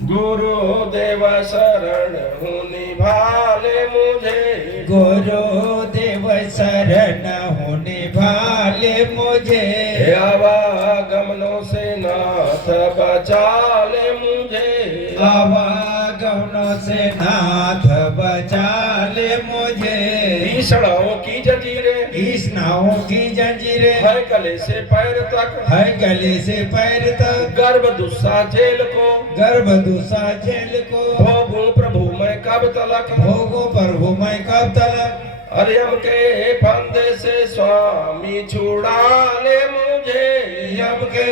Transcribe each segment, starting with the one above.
गुरुदेव शरण हूँ निभाले मुझे, गुरुदेव शरण होने वाले मुझे, आवागमनों से नाथ बचा ले मुझे, आवागमनों से नाथ बचा ले मुझे। तीसड़ाओं की जंजीरें कृष्णाओं की जंजीरें है गले से पैर तक, है गले से पैर तक, गर्भ दुस्सा जेल को गर्भ दूसा जेल को, भोगूं प्रभु मैं कब तलक, भोगो प्रभु मैं कब तलक। हरियम के फंदे से स्वामी छुड़ा ले मुझे, यम के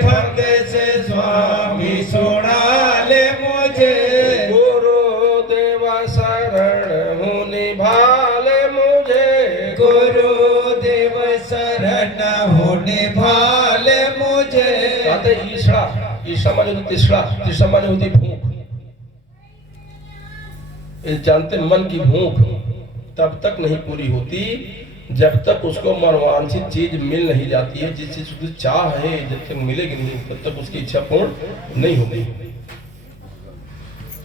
फंदे से स्वामी छोड़ा ले मुझे, गुरुदेव शरण हूँ निभाले मुझे, गुरुदेव शरण होने वाले मुझे। कहते ईशा, ईशा माने होती तिसरा, तिसरा माने होती भूख। ये जानते मन की भूख तब तक नहीं पूरी होती जब तक उसको मनोवांछित चीज मिल नहीं जाती है। जिस चीज की चाह है जब तक मिलेगी नहीं तब तक उसकी इच्छा पूर्ण नहीं होगी।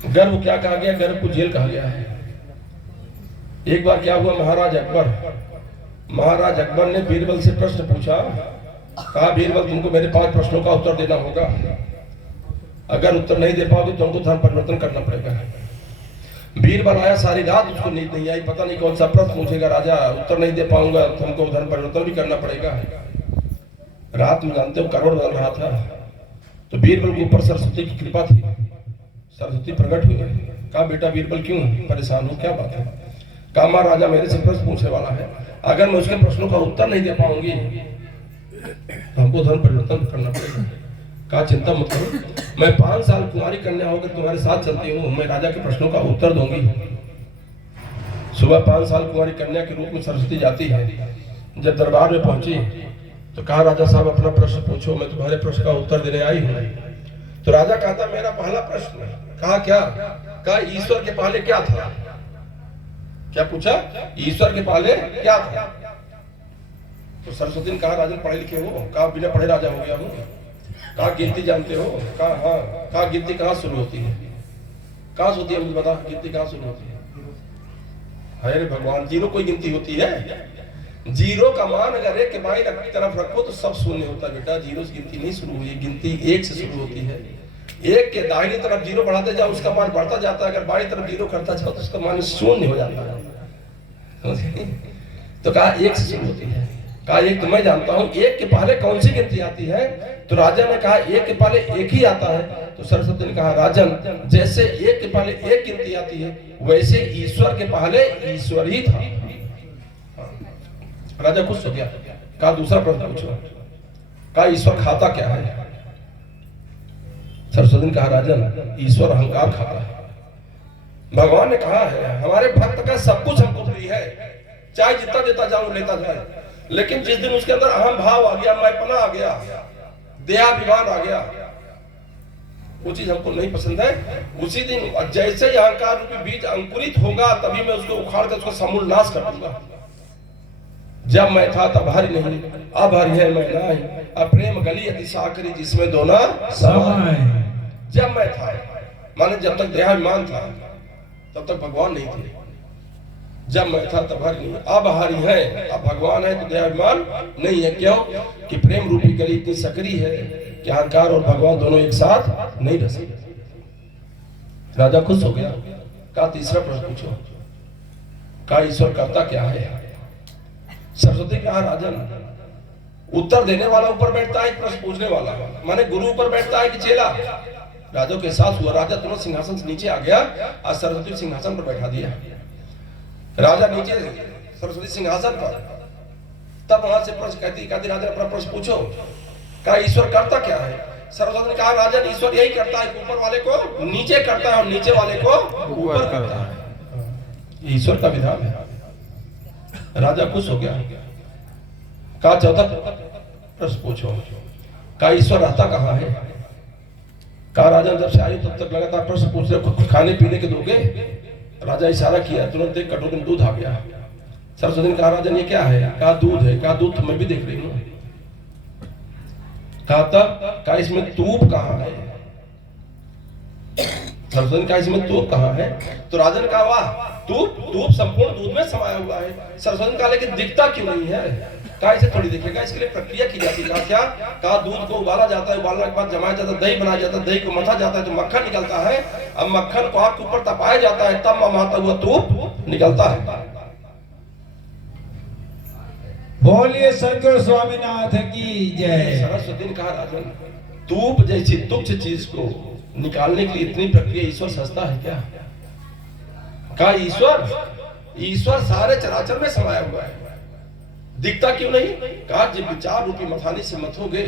गर्भ क्या कहा गया? गर्भ को जेल कहा गया है। एक बार क्या हुआ, महाराज अकबर ने बीरबल से प्रश्न पूछा। कहा बीरबल तुमको मेरे 5 प्रश्नों का उत्तर देना होगा, अगर उत्तर नहीं दे पाओगे तुमको धर्म परिवर्तन करना पड़ेगा। बीरबल आया, सारी रात उसको नींद नहीं आई, पता नहीं कौन सा प्रश्न पूछेगा राजा, उत्तर नहीं दे पाऊंगा, तुमको धर्म परिवर्तन भी करना पड़ेगा। रात में जानते हो करवट बदल रहा था, तो बीरबल के ऊपर सरस्वती की कृपा थी, सरस्वती प्रकट हुई। कहा बेटा बीरबल क्यों परेशान हो, क्या बात है? कहा महाराजा मेरे से प्रश्न पूछने वाला है, अगर मैं उसके प्रश्नों का उत्तर नहीं दे पाऊंगी तो हमको धर्म परिवर्तन करना पड़ेगा। कहा चिंता मत करो, मैं 5 साल कुमारी कन्या होकर तुम्हारे साथ चलती हूँ, मैं राजा के प्रश्नों का उत्तर दूंगी। सुबह 5 साल कुमारी कन्या के रूप में सरस्वती जाती है। जब दरबार में पहुंची तो कहा राजा साहब अपना प्रश्न पूछो, मैं तुम्हारे प्रश्न का उत्तर देने आई हूँ। तो राजा कहता मेरा पहला प्रश्न। कहा क्या? कहा ईश्वर के पहले क्या था? क्या पूछा? ईश्वर के पहले क्या था? तो सरस्वती ने कहा राजन पढ़े लिखे हो? कहा बिना पढ़े राजा हो गया हूँ। कहा गिनती जानते हो? कहा हाँ। कहा गिनती कहाँ शुरू होती है? कहाँ से होती है मुझे बता, गिनती कहाँ शुरू होती है? अरे भगवान, जीरो कोई गिनती होती है? जीरो का मान अगर 1 के बाई तरफ रखो तो सब शून्य होता है बेटा। जीरो से गिनती नहीं शुरू हुई, गिनती 1 से शुरू होती है। 1 के दाहिनी तरफ जीरो बढ़ाते जाओ उसका मान बढ़ता जाता है, अगर बाई तरफ जीरो करता जाओ तो उसका मान शून्य हो जाता है। तो कहा 1 से शुरू होती है। कहा 1 तो मैं जानता हूं, 1 के पहले कौन सी गिनती आती है? तो राजा ने कहा 1 के पहले 1 ही आता है। तो सरस्वती ने कहा राजन जैसे 1 के पहले 1 गिनती आती है वैसे ईश्वर के पहले ईश्वर ही था। राजा खुश हो गया। कहा दूसरा प्रश्न पूछो। कहा ईश्वर खाता क्या है? सरस्वती ने कहा राजन ईश्वर अहंकार खाता है। भगवान ने कहा है हमारे भक्त का सब कुछ हमको प्रिय है, चाहे जितना देता जाऊं लेता जाए, लेकिन जिस दिन उसके अंदर अहम भाव आ गया, मैंपना आ गया, देहाभिमान आ गया, वो चीज हमको नहीं पसंद है। उसी दिन जैसे ही अहंकार रूपी बीज अंकुरित होगा तभी मैं उसको उखाड़ कर उसका समूल नाश कर दूंगा। जब मैं था तब हरि नहीं, अब हरि है मैं नहीं, अब प्रेम गली अति साकरी जिसमें दोना समाए। जब मैं था माने जब तक देहाभिमान था तब तक भगवान नहीं थे। जब मैं था तब हरि नहीं, अब हरि है, अब भगवान है तो देहाभिमान नहीं है। क्यों? कि प्रेम रूपी गली इतनी सकरी है कि अहंकार और भगवान दोनों एक साथ नहीं रह सकते। राजा खुश हो गया। कहा तीसरा प्रश्न पूछो। कहा ईश्वर करता क्या है? सरस्वती कहा राजन उत्तर देने वाला ऊपर बैठता है, प्रश्न पूछने वाला माने गुरु ऊपर बैठता है कि चेला? राजा के साथ हुआ, राजा तुरंत सिंहासन से नीचे आ गया और सरस्वती सिंहासन पर बैठा दिया। राजा नीचे, सरस्वती सिंहासन पर। तब वहां से प्रश्न कहती राजा अपना प्रश्न पूछो। कहा ईश्वर करता क्या है? सरस्वती ने कहा राजन ईश्वर यही करता है, ऊपर वाले को नीचे करता है और नीचे वाले को ऊपर करता है। ईश्वर का विधान है। राजा खुश हो गया। कहा चौथा प्रश्न पूछो। कहा ईश्वर रहता कहाँ है? कहा राजन जब से आयु तब तक लगातार प्रश्न पूछ रहे, कुछ खाने पीने के दोगे? राजा इशारा किया, तुरंत एक कटोरी में दूध आ गया। सरस्वती ने कहा राजन ये क्या है? कहा दूध है। कहा दूध तो मैं भी देख रही हूँ। कहा तब? कहा इसमें तूप कहाँ है? सरस्वती कहा इसमें तूप कहाँ है? तो राजन कहा वाह, तूप संपूर्ण दूध में समाया हुआ है। सरस्वती कहा लेकिन दिखता क्यों नहीं है? कहा इसे थोड़ी दिखेगा, इसके लिए प्रक्रिया की जाती है। क्या? कहा दूध को उबाला जाता है, उबालने के बाद जमाया जाता है, दही बनाया जाता है, दही को मथा जाता है तो मक्खन निकलता है। अब मक्खन को आग के ऊपर तपाया जाता है, तब ममाता हुआ तूप निकलता है। बोलिए सदगुरु स्वामीनाथ की जय। सरस्वती ने कहा राजन, तूप जैसी तुच्छ चीज को निकालने के लिए इतनी प्रक्रिया, ईश्वर सस्ता है क्या? कहा ईश्वर सारे चराचर में समाया हुआ है, दिखता क्यों नहीं? कहा जब विचार रूपी मथानी से मथोगे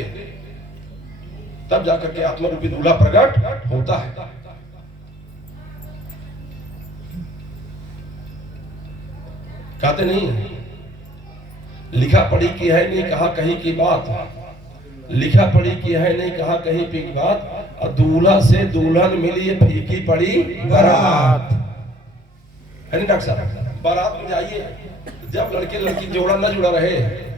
तब जाकर के आत्मा रूपी दूल्हा प्रकट होता है। कहते नहीं लिखा पढ़ी की है नहीं कहा कहीं की बात, लिखा पढ़ी की है नहीं कहा कहीं की बात, और दूल्हा से दुल्हन मिली फीकी पड़ी बारात। है नहीं डॉक्टर साहब? बारात में जाइए, जब लड़के लड़की जोड़ा न जुड़ा रहे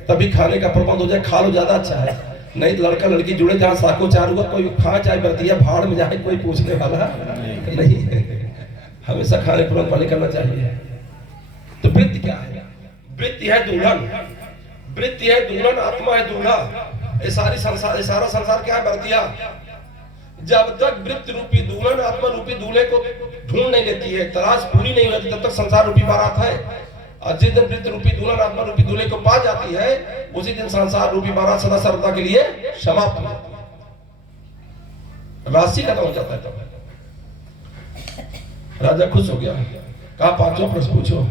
तभी खाने का प्रबंध हो जाए, खा लो ज्यादा अच्छा है। नहीं तो लड़का लड़की जुड़े जहाँ साको चार हुआ, कोई खा चाहे बरतिया भाड़ में जाए, कोई पूछने वाला नहीं है। हमेशा खाने प्रबंध वाले करना चाहिए। तो वृत्ति क्या है? वृत्ति है दुल्हन, वृत्ति है दुल्हन, आत्मा है दूल्हा। ये सारा संसार क्या है? बरतिया। जब तक वृत्ति रूपी दुल्हन आत्मा रूपी दूल्हे को ढूंढ नहीं लेती है, तलाश पूरी नहीं होती, तब तक संसार रूपी बारात है। और जिस दिन वृत्ति रूपी दुल्हन आत्मा रूपी दूल्हे को पा जाती है, उसी दिन संसार रूपी बारात सदा सर्वदा के लिए समाप्त हो, राशि खत्म हो जाता है। तब राजा खुश हो गया, कहा पांचवा प्रश्न पूछो।